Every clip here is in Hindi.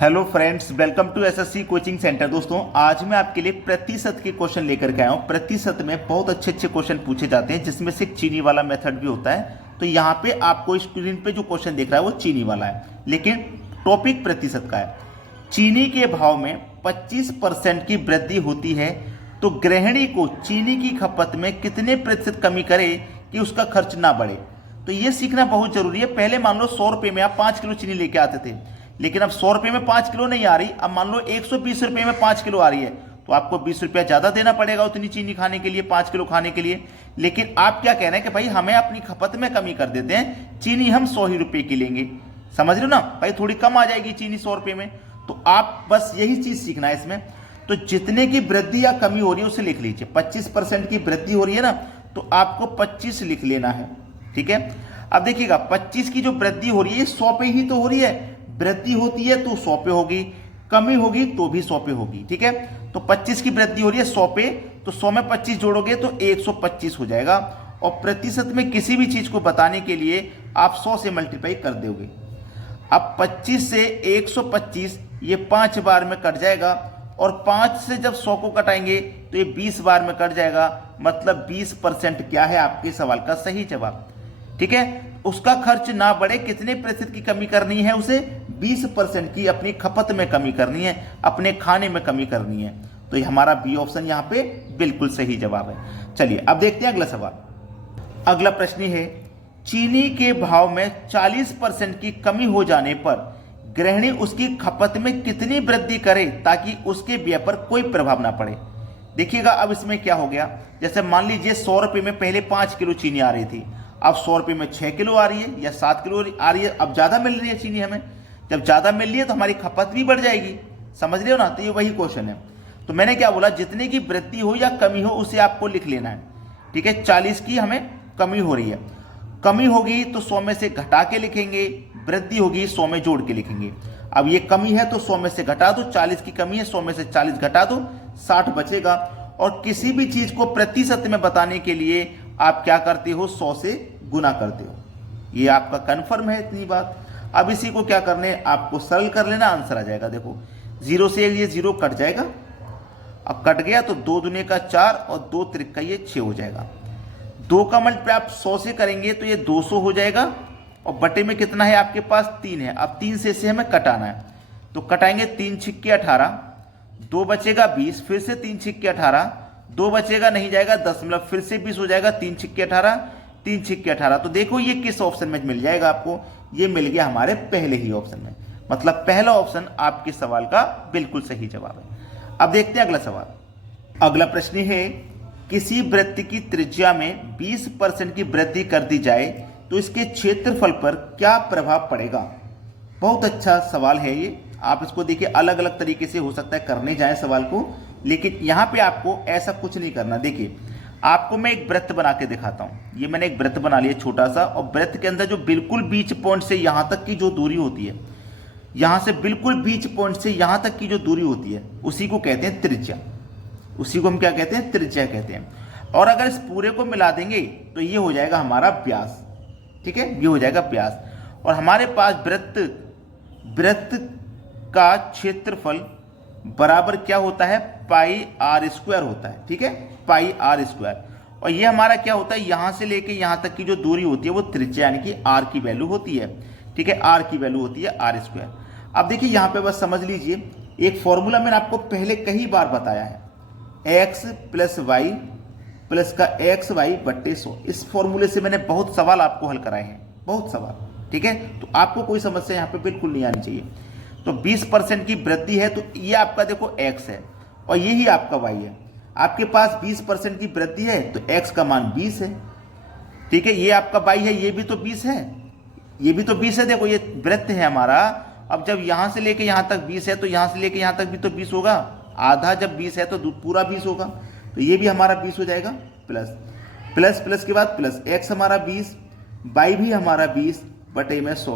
Hello friends, welcome to SSC coaching centre. दोस्तों, आज मैं आपके लिए प्रतिशत के क्वेश्चन लेकर के आया हूँ। प्रतिशत में बहुत अच्छे अच्छे क्वेश्चन पूछे जाते हैं, जिसमें से चीनी वाला मेथड भी होता है। तो यहाँ पे आपको स्क्रीन पे जो क्वेश्चन दिख रहा है वो चीनी वाला है, लेकिन टॉपिक प्रतिशत का है। चीनी के भाव में 25% की वृद्धि होती है तो गृहिणी को चीनी की खपत में कितने प्रतिशत कमी करे कि उसका खर्च ना बढ़े। तो ये सीखना बहुत जरूरी है। पहले मान लो 100 रुपये में आप 5 किलो चीनी लेके आते थे, लेकिन अब 100 रुपये में 5 किलो नहीं आ रही। अब मान लो 120 रुपये में 5 किलो आ रही है, तो आपको 20 रुपया ज़्यादा देना पड़ेगा उतनी चीनी खाने के लिए, 5 किलो खाने के लिए। लेकिन आप क्या कह रहे हैं कि भाई हमें अपनी खपत में कमी कर देते हैं, चीनी हम 100 ही रुपये की लेंगे। समझ रहे हो ना भाई, थोड़ी कम आ जाएगी चीनी 100 रुपये में। तो आप बस यही चीज़ सीखना है इसमें। तो जितने की वृद्धि या कमी हो रही है उसे लिख लीजिए। 25% की वृद्धि हो रही है ना, तो आपको 25 लिख लेना है। ठीक है, अब देखिएगा 25 की जो वृद्धि हो रही है 100 पे ही तो हो रही है। वृद्धि होती है तो 100 पे होगी, कमी होगी तो भी 100 पे होगी। ठीक है, तो 25 की वृद्धि हो रही है 100 पे, तो 100 में 25 जोड़ोगे तो 125 हो जाएगा। और प्रतिशत में किसी भी चीज को बताने के लिए आप 100 से मल्टीप्लाई कर दोगे। अब 25 से 125 ये 5 बार में कट जाएगा, और 5 से जब 100 को कटाएंगे तो ये 20 बार में कट जाएगा। मतलब 20% क्या है आपके सवाल का सही जवाब। ठीक है, उसका खर्च ना बढ़े, कितने प्रतिशत की कमी करनी है उसे? 20% की अपनी खपत में कमी करनी है, अपने खाने में कमी करनी है। तो ये हमारा बी ऑप्शन यहाँ पे बिल्कुल सही जवाब है। चलिए अब देखते हैं अगला सवाल। अगला प्रश्न है, चीनी के भाव में 40% की कमी हो जाने पर गृहिणी उसकी खपत में कितनी वृद्धि करे ताकि उसके व्यय पर कोई प्रभाव ना पड़े। देखिएगा अब इसमें क्या हो गया। जैसे मान लीजिए 100 रुपये में पहले 5 किलो चीनी आ रही थी, अब 100 रुपये में 6 किलो आ रही है या 7 किलो आ रही है। अब ज़्यादा मिल रही है चीनी हमें। जब ज़्यादा मिल रही है तो हमारी खपत भी बढ़ जाएगी। समझ रहे हो ना? तो ये वही क्वेश्चन है। तो मैंने क्या बोला, जितने की वृद्धि हो या कमी हो उसे आपको लिख लेना है। ठीक है, 40 की हमें कमी हो रही है। कमी होगी तो 100 में से घटा के लिखेंगे, वृद्धि होगी 100 में जोड़ के लिखेंगे। अब ये कमी है तो 100 में से घटा दो, 40 की कमी है 100 में से 40 घटा दो, 60 बचेगा। और किसी भी चीज को प्रतिशत में बताने के लिए आप क्या करते हो, 100 से गुना करते हो। ये आपका कन्फर्म है इतनी बात। अब इसी को क्या करने, आपको सरल कर लेना, आंसर आ जाएगा। देखो 0 से ये 0 कट जाएगा। अब कट गया तो 2 दूने का 4 और 2 त्रिका ये 6 हो जाएगा। 2 का मल्टीप्लाई आप 100 से करेंगे तो ये 200 हो जाएगा। और बटे में कितना है आपके पास, 3 है। अब 3 से इसे हमें कटाना है, तो कटाएंगे 3 छिक्के 18, 2 बचेगा 20, फिर से 3 छिक्के 18, 2 बचेगा नहीं जाएगा 10, मतलब फिर से 20 हो जाएगा। 3 छिक्के 18, 3 छिक्के 18। तो देखो ये किस ऑप्शन में मिल जाएगा आपको, ये मिल गया हमारे पहले ही ऑप्शन में। मतलब पहला ऑप्शन आपके सवाल का बिल्कुल सही जवाब है। अब देखते हैं अगला सवाल। अगला प्रश्न है, किसी वृत्त की त्रिज्या में 20% की वृद्धि कर दी जाए तो इसके क्षेत्रफल पर क्या प्रभाव पड़ेगा। बहुत अच्छा सवाल है ये। आप इसको देखिए, अलग अलग तरीके से हो सकता है करने जाए सवाल को, लेकिन यहां पे आपको ऐसा कुछ नहीं करना। देखिए आपको मैं एक वृत्त बना के दिखाता हूं। ये मैंने एक वृत्त बना लिया छोटा सा, और वृत्त के अंदर जो बिल्कुल बीच पॉइंट से यहां तक की जो दूरी होती है, यहां से बिल्कुल बीच पॉइंट से यहां तक की जो दूरी होती है उसी को कहते हैं त्रिज्या। उसी को हम क्या कहते हैं, त्रिज्या कहते हैं। और अगर इस पूरे को मिला देंगे तो ये हो जाएगा हमारा व्यास। ठीक है, ये हो जाएगा व्यास। और हमारे पास वृत्त का क्षेत्रफल बराबर क्या होता है, पाई आर स्क्वायर होता है। ठीक है, पाई आर स्क्वायर। और ये हमारा क्या होता है, यहां से लेके यहां तक की जो दूरी होती है वो त्रिज्या यानी कि आर की वैल्यू होती है। ठीक है, आर की वैल्यू होती है आर स्क्वायर। अब देखिए यहां पे बस समझ लीजिए, एक फॉर्मूला मैंने आपको पहले कई बार बताया है, एक्स प्लस वाई प्लस का एक्स वाई बट्टे 100। इस फॉर्मूले से मैंने बहुत सवाल आपको हल कराए हैं, बहुत सवाल। ठीक है, तो आपको कोई समस्या यहाँ पे बिल्कुल नहीं आनी चाहिए। तो 20% की वृद्धि है तो ये आपका देखो x है, और यही आपका y है। आपके पास 20% की वृद्धि है तो x का मान 20 है। ठीक है, ये आपका y है, ये भी तो 20 है, ये भी तो 20 है। देखो ये वृत्त है हमारा। अब जब यहां से लेके यहां तक 20 है तो यहां से लेके यहां तक भी तो 20 होगा। आधा जब 20 है तो पूरा 20 होगा। तो ये भी हमारा 20 हो जाएगा। प्लस प्लस प्लस के बाद प्लस x हमारा 20, y भी हमारा 20 बटे में 100।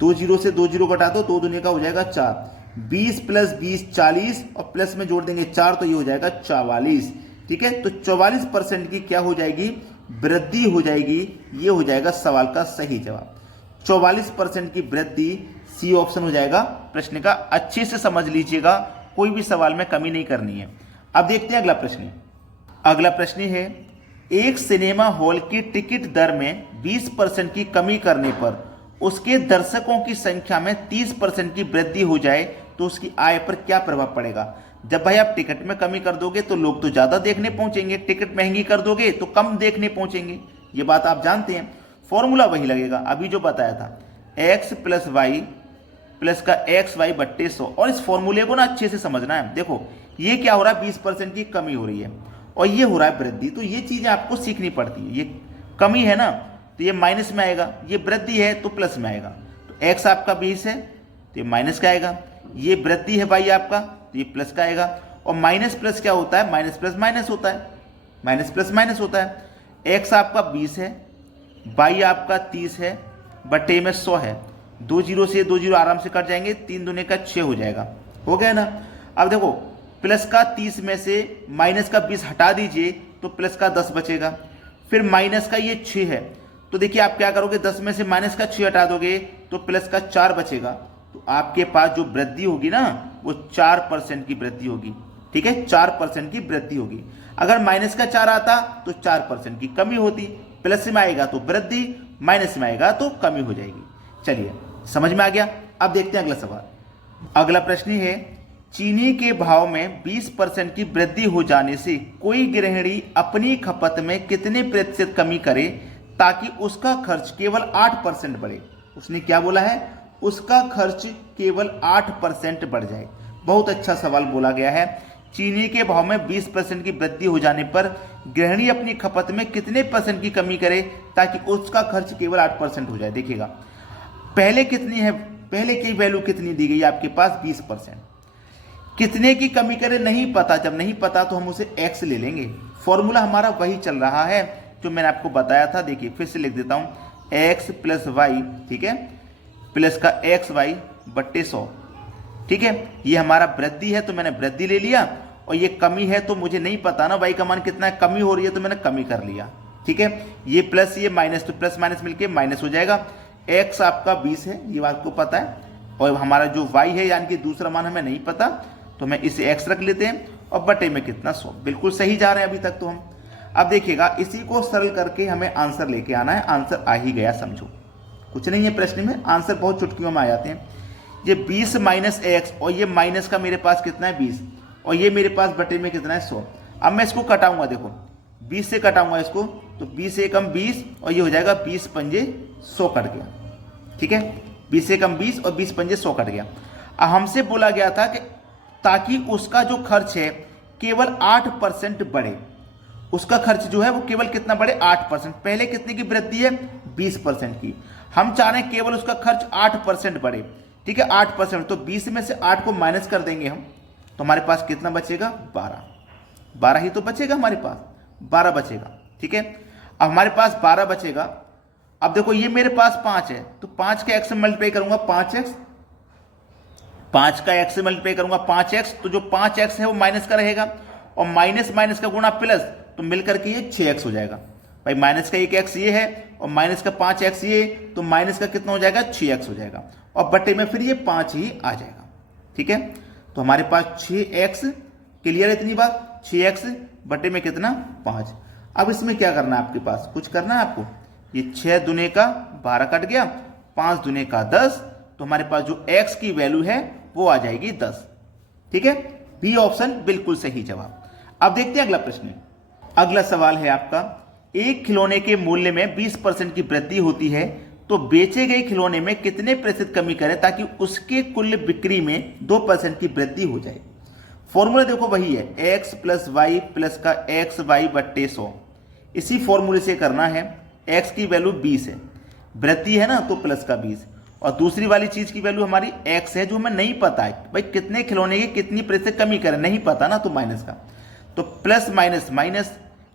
2 जीरो से 2 जीरो घटा दो, 2 दूने का हो जाएगा 4। 20 प्लस 20 40, और प्लस में जोड़ देंगे 4 तो ये हो जाएगा 44। ठीक है, तो 44% की क्या हो जाएगी, वृद्धि हो जाएगी। ये हो जाएगा सवाल का सही जवाब। 44% की वृद्धि सी ऑप्शन हो जाएगा प्रश्न का। अच्छे से समझ लीजिएगा, कोई भी सवाल में कमी नहीं करनी है। अब देखते हैं अगला प्रश्न। अगला प्रश्न है, एक सिनेमा हॉल की टिकट दर में 20% की कमी करने पर उसके दर्शकों की संख्या में 30% की वृद्धि हो जाए तो उसकी आय पर क्या प्रभाव पड़ेगा। जब भाई आप टिकट में कमी कर दोगे तो लोग तो ज्यादा देखने पहुंचेंगे, टिकट महंगी कर दोगे तो कम देखने पहुंचेंगे, ये बात आप जानते हैं। फॉर्मूला वही लगेगा अभी जो बताया था, x प्लस वाई प्लस का एक्स वाई बट्टे 100। और इस फॉर्मूले को ना अच्छे से समझना है। देखो ये क्या हो रहा है, 20% की कमी हो रही है और ये हो रहा है वृद्धि, तो ये चीजें आपको सीखनी पड़ती है। ये कमी है ना तो ये माइनस में आएगा, ये वृद्धि है तो प्लस में आएगा। तो x आपका 20 है तो ये माइनस का आएगा, ये वृद्धि है भाई आपका तो ये प्लस का आएगा। और माइनस प्लस क्या होता है, माइनस प्लस माइनस होता है, माइनस प्लस माइनस होता है। x आपका 20 है, y आपका 30 है, बटे में 100 है। 2 जीरो से 2 जीरो आराम से कट जाएंगे, 3 दूने का 6 हो जाएगा, हो गया ना। अब देखो प्लस का 30 में से माइनस का 20 हटा दीजिए तो प्लस का 10 बचेगा। फिर माइनस का ये 6 है तो देखिए आप क्या करोगे, 10 में से माइनस का 6 हटा दोगे तो प्लस का 4 बचेगा। तो आपके पास जो वृद्धि होगी ना वो 4% की वृद्धि होगी, ठीक है, 4% की वृद्धि होगी। अगर माइनस का 4 आता तो 4% की कमी होती, प्लस में आएगा तो वृद्धि, माइनस में आएगा तो कमी हो जाएगी। चलिए समझ में आ गया। अब देखते हैं अगला सवाल। अगला प्रश्न है, चीनी के भाव में 20% की वृद्धि हो जाने से कोई गृहिणी अपनी खपत में कितने प्रतिशत कमी करे ताकि उसका खर्च केवल 8% बढ़े। उसने क्या बोला है, उसका खर्च केवल 8% बढ़ जाए। बहुत अच्छा सवाल बोला गया है। चीनी के भाव में 20% की वृद्धि हो जाने पर गृहिणी अपनी खपत में कितने % की कमी करे ताकि उसका खर्च केवल 8% हो जाए। देखिएगा पहले कितनी है, पहले की वैल्यू कितनी दी गई आपके पास 20%, कितने की कमी करे नहीं पता। जब नहीं पता तो हम उसे x ले लेंगे। फॉर्मूला हमारा वही चल रहा है जो मैंने आपको बताया था। देखिए फिर से लिख देता हूं, x प्लस वाई, ठीक है, प्लस का एक्स वाई बट्टे 100, ठीक है। ये हमारा वृद्धि है तो मैंने वृद्धि ले लिया, और ये कमी है तो मुझे नहीं पता ना वाई का मान कितना है, कमी हो रही है तो मैंने कमी कर लिया, ठीक है। ये प्लस ये माइनस, तो प्लस माइनस मिलके माइनस हो जाएगा। x आपका 20 है, ये बात को पता है, और हमारा जो y है यानी कि दूसरा मान हमें नहीं पता, तो मैं इसे x रख लेते हैं, और बटे में कितना 100। बिल्कुल सही जा रहे हैं अभी तक तो हम। अब देखिएगा इसी को सरल करके हमें आंसर लेके आना है। आंसर आ ही गया, समझो कुछ नहीं है प्रश्न में, आंसर बहुत चुटकियों में आ जाते हैं। ये 20 माइनस एक्स, और ये माइनस का मेरे पास कितना है 20, और ये मेरे पास बटे में कितना है 100। अब मैं इसको कटाऊंगा, देखो 20 से कटाऊंगा इसको, तो 20 से कम 20, और ये हो जाएगा 20 पंजे 100 कट गया, ठीक है। 20 से कम 20 और 20 पंजे 100 कट गया। अब हमसे बोला गया था कि ताकि उसका जो खर्च है केवल 8% बढ़े, उसका खर्च जो है वो केवल कितना बढ़े 8%। पहले कितने की वृद्धि है 20% की, हम चाह रहे हैं केवल उसका खर्च 8% बढ़े, ठीक है 8%। तो 20 में से 8 को माइनस कर देंगे हम, तो हमारे पास कितना बचेगा 12 ही तो बचेगा हमारे पास, 12 बचेगा, ठीक है। अब हमारे पास 12 बचेगा। अब देखो ये मेरे पास 5 है, तो 5 का x से मल्टीप्लाई करूंगा 5x, 5 का x से मल्टीप्लाई करूंगा 5x, तो जो 5x है वो माइनस का रहेगा, और माइनस माइनस का गुणा प्लस, तो मिलकर के ये 6x हो जाएगा। भाई माइनस का 1x ये है और माइनस का 5x ये, तो माइनस का कितना हो जाएगा 6x हो जाएगा, और बटे में फिर ये 5 ही आ जाएगा, ठीक है। तो हमारे पास 6x, क्लियर इतनी बात, 6x बटे में कितना 5। अब इसमें क्या करना है आपके पास, कुछ करना है आपको, ये 6 दुने का 12 कट गया, 5 दुने का 10, तो हमारे पास जो x की वैल्यू है वो आ जाएगी 10, ठीक है। बी ऑप्शन बिल्कुल सही जवाब। अब देखते हैं अगला प्रश्न। अगला सवाल है आपका, एक खिलौने के मूल्य में 20% की वृद्धि होती है तो बेचे गए खिलौने में कितने प्रतिशत कमी करें ताकि उसके कुल बिक्री में 2% की वृद्धि हो जाए। फॉर्मूला देखो वही है, x प्लस वाई प्लस का एक्स वाई बट्टे 100। इसी फॉर्मूले से करना है। x की वैल्यू 20 है, वृद्धि है ना तो प्लस का 20, और दूसरी वाली चीज की वैल्यू हमारी x है जो हमें नहीं पता है, भाई कितने खिलौने की कितनी प्रतिशत कमी करें नहीं पता ना, तो माइनस का, तो प्लस माइनस माइनस,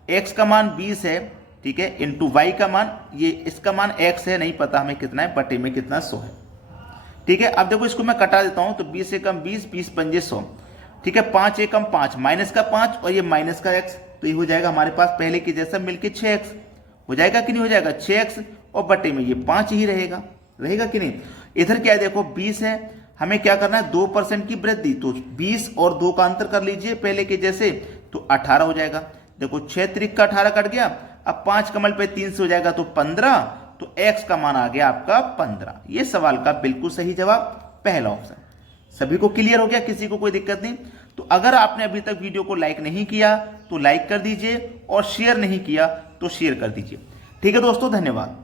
x का मान 20 है, ठीक है, इंटू वाई का मान, ये इसका मान x है नहीं पता हमें कितना है, बटे में कितना 100 है, ठीक है। अब देखो इसको मैं कटा देता हूं, तो 20 से कम 20, 20 पंजे 100, ठीक है। 5 एकम 5, माइनस का 5 और ये माइनस का x, तो ये हो जाएगा हमारे पास पहले की जैसा मिलके 6x हो जाएगा कि नहीं हो जाएगा 6x, और बटे में ये 5 ही रहेगा कि नहीं। इधर क्या है देखो 20 है, हमें क्या करना है 2% की वृद्धि, तो 20 और 2 का अंतर कर लीजिए पहले के जैसे, तो 18 हो जाएगा। देखो 6 त्रिक का 18 कट गया, अब 5 कमल पे 3 से हो जाएगा तो 15, तो x का मान आ गया आपका 15। ये सवाल का बिल्कुल सही जवाब पहला ऑप्शन। सभी को क्लियर हो गया, किसी को कोई दिक्कत नहीं? तो अगर आपने अभी तक वीडियो को लाइक नहीं किया तो लाइक कर दीजिए और शेयर नहीं किया तो शेयर कर दीजिए। ठीक है दोस्तों, धन्यवाद।